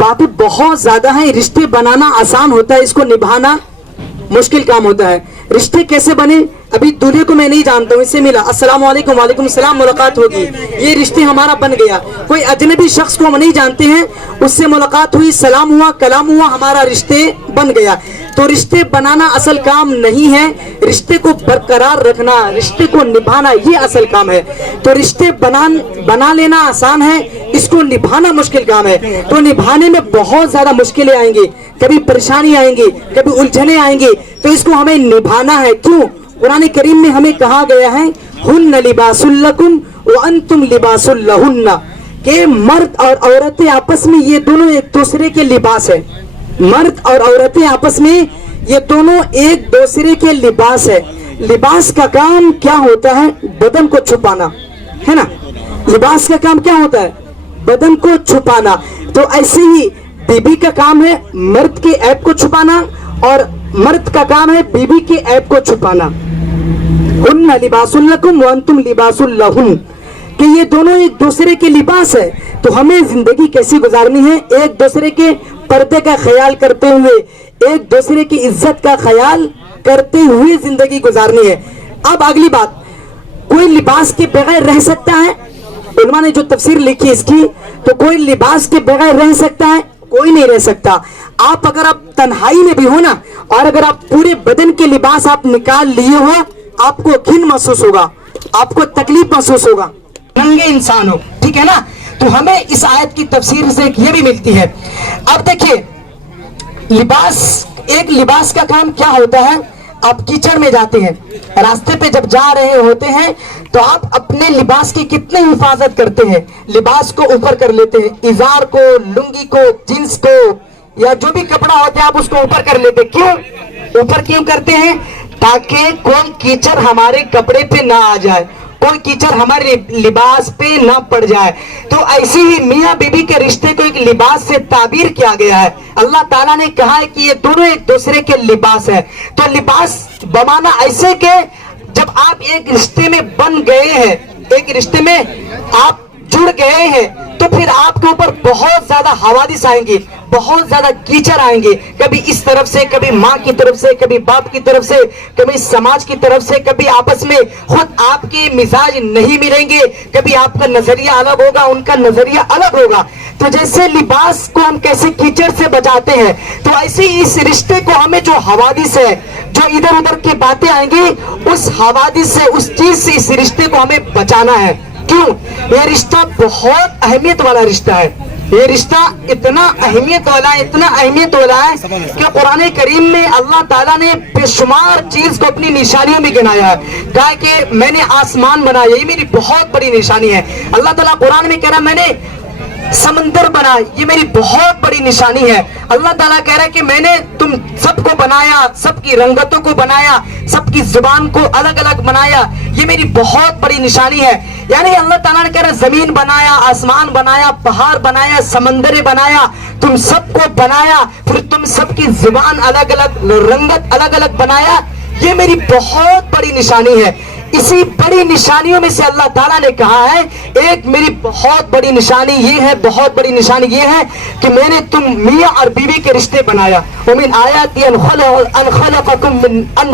बातें बहुत ज्यादा हैं। रिश्ते बनाना आसान होता है, इसको निभाना मुश्किल काम होता है। रिश्ते कैसे बने? अभी दूल्हे को मैं नहीं जानता हूँ, इससे मिला, अस्सलाम वालेकुम, वालेकुम सलाम, मुलाकात होगी, ये रिश्ते हमारा बन गया। कोई अजनबी शख्स को हम नहीं जानते हैं, उससे मुलाकात हुई, सलाम हुआ, कलाम हुआ, हमारा रिश्ते बन गया। तो रिश्ते बनाना असल काम नहीं है, रिश्ते को बरकरार रखना, रिश्ते को निभाना, ये असल काम है। तो रिश्ते बना लेना आसान है, इसको निभाना मुश्किल काम है। तो निभाने में बहुत ज्यादा मुश्किलें आएंगी, कभी परेशानी आएंगी, कभी उलझने आएंगी, तो इसको हमें निभाना है। क्यों? कुरान करीम में हमें कहा गया है, हुन्ना लिबासुल लकुम व अंतुम लिबासुल लहुन्ना, कि मर्द और औरतें आपस में ये दोनों एक दूसरे के लिबास है। मर्द और औरतें आपस में ये दोनों एक दूसरे के लिबास है। लिबास का काम क्या होता है? बदन को छुपाना, है ना? लिबास का काम क्या होता है? बदन को छुपाना। तो ऐसे ही बीबी का काम है मर्द के ऐब को छुपाना, और मर्द का काम है बीबी के ऐब को छुपाना। हुन्ना लिबासुल लकुम व अंतुम लिबासुल लहुन, कि ये दोनों एक दूसरे के लिबास है। तो हमें जिंदगी कैसी गुजारनी है? एक दूसरे के पर्दे का ख्याल करते हुए, एक दूसरे की इज्जत का ख्याल करते हुए जिंदगी गुजारनी है। अब अगली बात, कोई लिबास के बगैर रह सकता है? उलमा ने जो तफसीर लिखी इसकी, तो कोई लिबास के बगैर रह सकता है? कोई नहीं रह सकता। आप अगर आप तन्हाई में भी हो ना, और अगर आप पूरे बदन के लिबास आप निकाल लिए हो, आपको घिन महसूस होगा, आपको तकलीफ महसूस होगा, नंगे इंसान हो, ठीक है ना? तो हमें इस आयत की तफसीर से ये भी मिलती है। अब देखिए, लिबास का काम क्या होता है? आप कीचड़ में जाते हैं, रास्ते पे जब जा रहे होते हैं, तो आप अपने लिबास की कितनी हिफाजत करते हैं? लिबास को ऊपर कर लेते हैं, इजार को, लुंगी को, जींस को, या जो भी कपड़ा होता है आप उसको ऊपर कर लेते। क्यों ऊपर क्यों करते हैं? ताकि कोई कीचड़ हमारे कपड़े पे ना आ जाए, कोई कीचड़ हमारे लिबास पे ना पड़ जाए। तो ऐसे ही मियाँ बीबी के रिश्ते को एक लिबास से ताबीर किया गया है। अल्लाह ताला ने कहा है कि ये दोनों एक दूसरे के लिबास है। तो लिबास बनाना ऐसे के जब आप एक रिश्ते में बन गए हैं, एक रिश्ते में आप जुड़ गए हैं, तो फिर आपके ऊपर बहुत ज्यादा हवादिस आएंगे, बहुत ज्यादा कीचड़ आएंगे, कभी इस तरफ से, कभी माँ की तरफ से, कभी बाप की तरफ से, कभी समाज की तरफ से, कभी आपस में खुद आपके मिजाज नहीं मिलेंगे, कभी आपका नजरिया अलग होगा, उनका नजरिया अलग होगा। तो जैसे लिबास को हम कैसे कीचड़ से बचाते हैं, तो ऐसे ही इस रिश्ते को हमें जो हवादिस है, जो इधर उधर की बातें आएंगी, उस हवादिस से, उस चीज से इस रिश्ते को हमें बचाना है। क्यों? ये रिश्ता बहुत अहमियत वाला रिश्ता है। ये रिश्ता इतना अहमियत वाला है, इतना अहमियत वाला है कि कुरान करीम में अल्लाह ताला ने बेशुमार चीज को अपनी निशानियों में गिनाया है। कहा कि मैंने आसमान बनाया, ये मेरी बहुत बड़ी निशानी है। अल्लाह ताला कुरान में कह रहा मैंने समंदर बना, ये मेरी बहुत बड़ी निशानी है। अल्लाह ताला कह रहा है कि मैंने तुम सबको बनाया, सबकी रंगतों को बनाया, सबकी जुबान को अलग अलग बनाया, ये मेरी बहुत बड़ी निशानी है। यानी अल्लाह ताला ने कह रहा जमीन बनाया, आसमान बनाया, पहाड़ बनाया, समंदर बनाया, तुम सबको बनाया, फिर तुम सबकी जुबान अलग अलग, रंगत अलग अलग बनाया, ये मेरी बहुत बड़ी निशानी है। इसी बड़ी निशानियों में से अल्लाह ताला ने कहा है, एक मेरी बहुत बड़ी निशानी ये है, बहुत बड़ी निशानी ये है कि मैंने तुम मियाँ और बीवी के रिश्ते बनाया। उमिन आयाति अन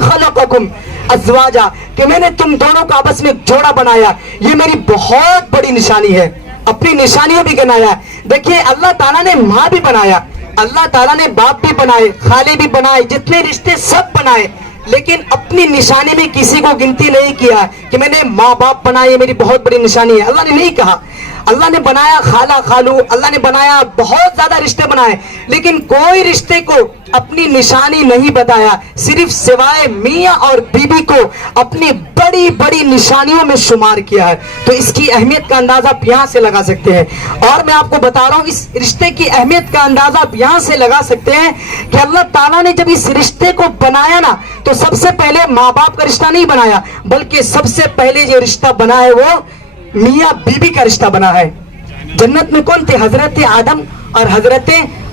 खलक़कुम अज़वाजा, कि मैंने तुम दोनों को आपस में जोड़ा बनाया, ये मेरी बहुत बड़ी निशानी है। अपनी निशानियों भी गिनाया। देखिए अल्लाह ताला ने माँ भी बनाया, अल्लाह ताला ने बाप भी बनाए, खाले भी बनाए, जितने रिश्ते सब बनाए, लेकिन अपनी निशानी में किसी को गिनती नहीं किया कि मैंने माँ बाप बनाए, मेरी बहुत बड़ी निशानी है। अल्लाह ने नहीं कहा। अल्लाह ने बनाया खाला खालू, अल्लाह ने बनाया बहुत ज्यादा रिश्ते बनाए, लेकिन कोई रिश्ते को अपनी निशानी नहीं बताया, सिर्फ सिवाय मियाँ और बीबी को अपनी बड़ी बड़ी निशानियों में शुमार किया है। तो इसकी अहमियत का अंदाजा आप यहाँ से लगा सकते हैं। और मैं आपको बता रहा हूँ, इस रिश्ते की अहमियत का अंदाजा आप यहाँ से लगा सकते हैं कि अल्लाह ताला ने जब इस रिश्ते को बनाया ना, तो सबसे पहले माँ बाप का रिश्ता नहीं बनाया, बल्कि सबसे पहले जो रिश्ता बना है वो मियाँ बीबी का रिश्ता बना है। जन्नत में कौन थे? हजरत आदम और हजरत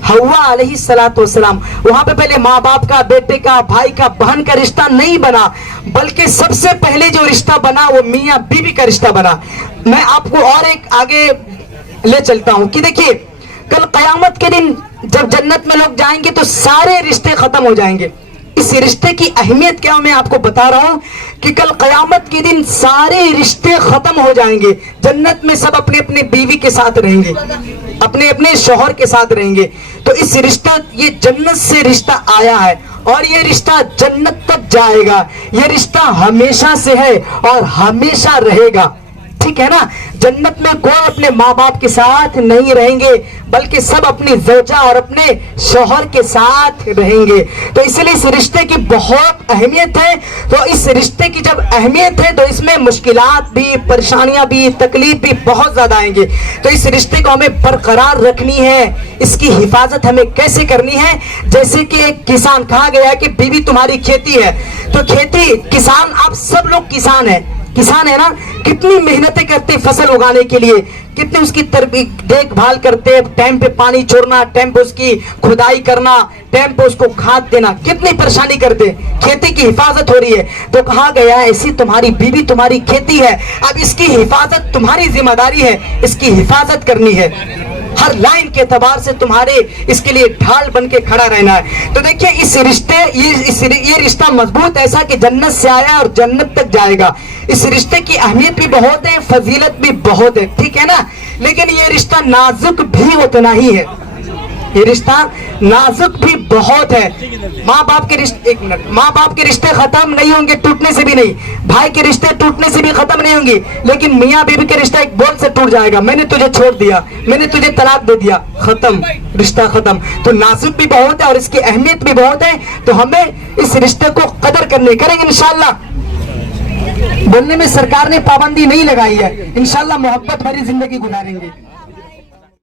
हव्वा अलैहिस्सलातु वस्सलाम। वहां पे पहले माँ बाप का, बेटे का, भाई का, बहन का रिश्ता नहीं बना, बल्कि सबसे पहले जो रिश्ता बना वो मियाँ बीबी का रिश्ता बना। मैं आपको और एक आगे ले चलता हूं कि देखिए कल क़यामत के दिन जब जन्नत में लोग जाएंगे तो सारे रिश्ते खत्म हो जाएंगे। इस रिश्ते की अहमियत क्या मैं आपको बता रहा हूं कि कल क़यामत के दिन सारे रिश्ते खत्म हो जाएंगे। जन्नत में सब अपने अपने बीवी के साथ रहेंगे, अपने अपने शौहर के साथ रहेंगे। तो इस रिश्ता, ये जन्नत से रिश्ता आया है और ये रिश्ता जन्नत तक जाएगा। ये रिश्ता हमेशा से है और हमेशा रहेगा, ठीक है ना। जन्नत में कोई अपने माँ बाप के साथ नहीं रहेंगे, बल्कि सब अपनी ज़ौजा और अपने शौहर के साथ रहेंगे। तो इसलिए इस रिश्ते की बहुत अहमियत है। तो इस रिश्ते की जब अहमियत है तो इसमें मुश्किलात भी, परेशानियां भी, तकलीफ भी बहुत ज्यादा आएंगे। तो इस रिश्ते को हमें बरकरार रखनी है, इसकी हिफाजत हमें कैसे करनी है। जैसे कि एक किसान, कहा गया है कि बीवी तुम्हारी खेती है। तो खेती, किसान, आप सब लोग किसान है, किसान है ना। कितनी मेहनतें करते फसल उगाने के लिए, कितनी उसकी देखभाल करते हैं, टाइम पे पानी छोड़ना, टाइम पे उसकी खुदाई करना, टाइम पे उसको खाद देना, कितनी परेशानी करते। खेती की हिफाजत हो रही है। तो कहा गया है ऐसी तुम्हारी बीवी तुम्हारी खेती है, अब इसकी हिफाजत तुम्हारी जिम्मेदारी है, इसकी हिफाजत करनी है। हर लाइन के एतबार से तुम्हारे इसके लिए ढाल बन के खड़ा रहना है। तो देखिए इस रिश्ते, ये रिश्ता मजबूत ऐसा कि जन्नत से आया और जन्नत तक जाएगा। इस रिश्ते की अहमियत भी बहुत है, फजीलत भी बहुत है, ठीक है ना। लेकिन ये रिश्ता नाजुक भी उतना ही है, ये रिश्ता नाजुक भी बहुत है। माँ बाप के रिश्ते, एक मिनट, माँ बाप के रिश्ते खत्म नहीं होंगे, टूटने से भी नहीं। भाई के रिश्ते टूटने से भी खत्म नहीं होंगे, लेकिन मियाँ बीवी के रिश्ता एक बोल से टूट जाएगा, मैंने तुझे छोड़ दिया, मैंने तुझे तलाक दे दिया, खत्म, रिश्ता खत्म। तो नाजुक भी बहुत है और इसकी अहमियत भी बहुत है। तो हमें इस रिश्ते को कदर करेंगे इंशाल्लाह। बोलने में सरकार ने पाबंदी नहीं लगाई है, इंशाल्लाह मोहब्बत भरी जिंदगी गुजारेंगे।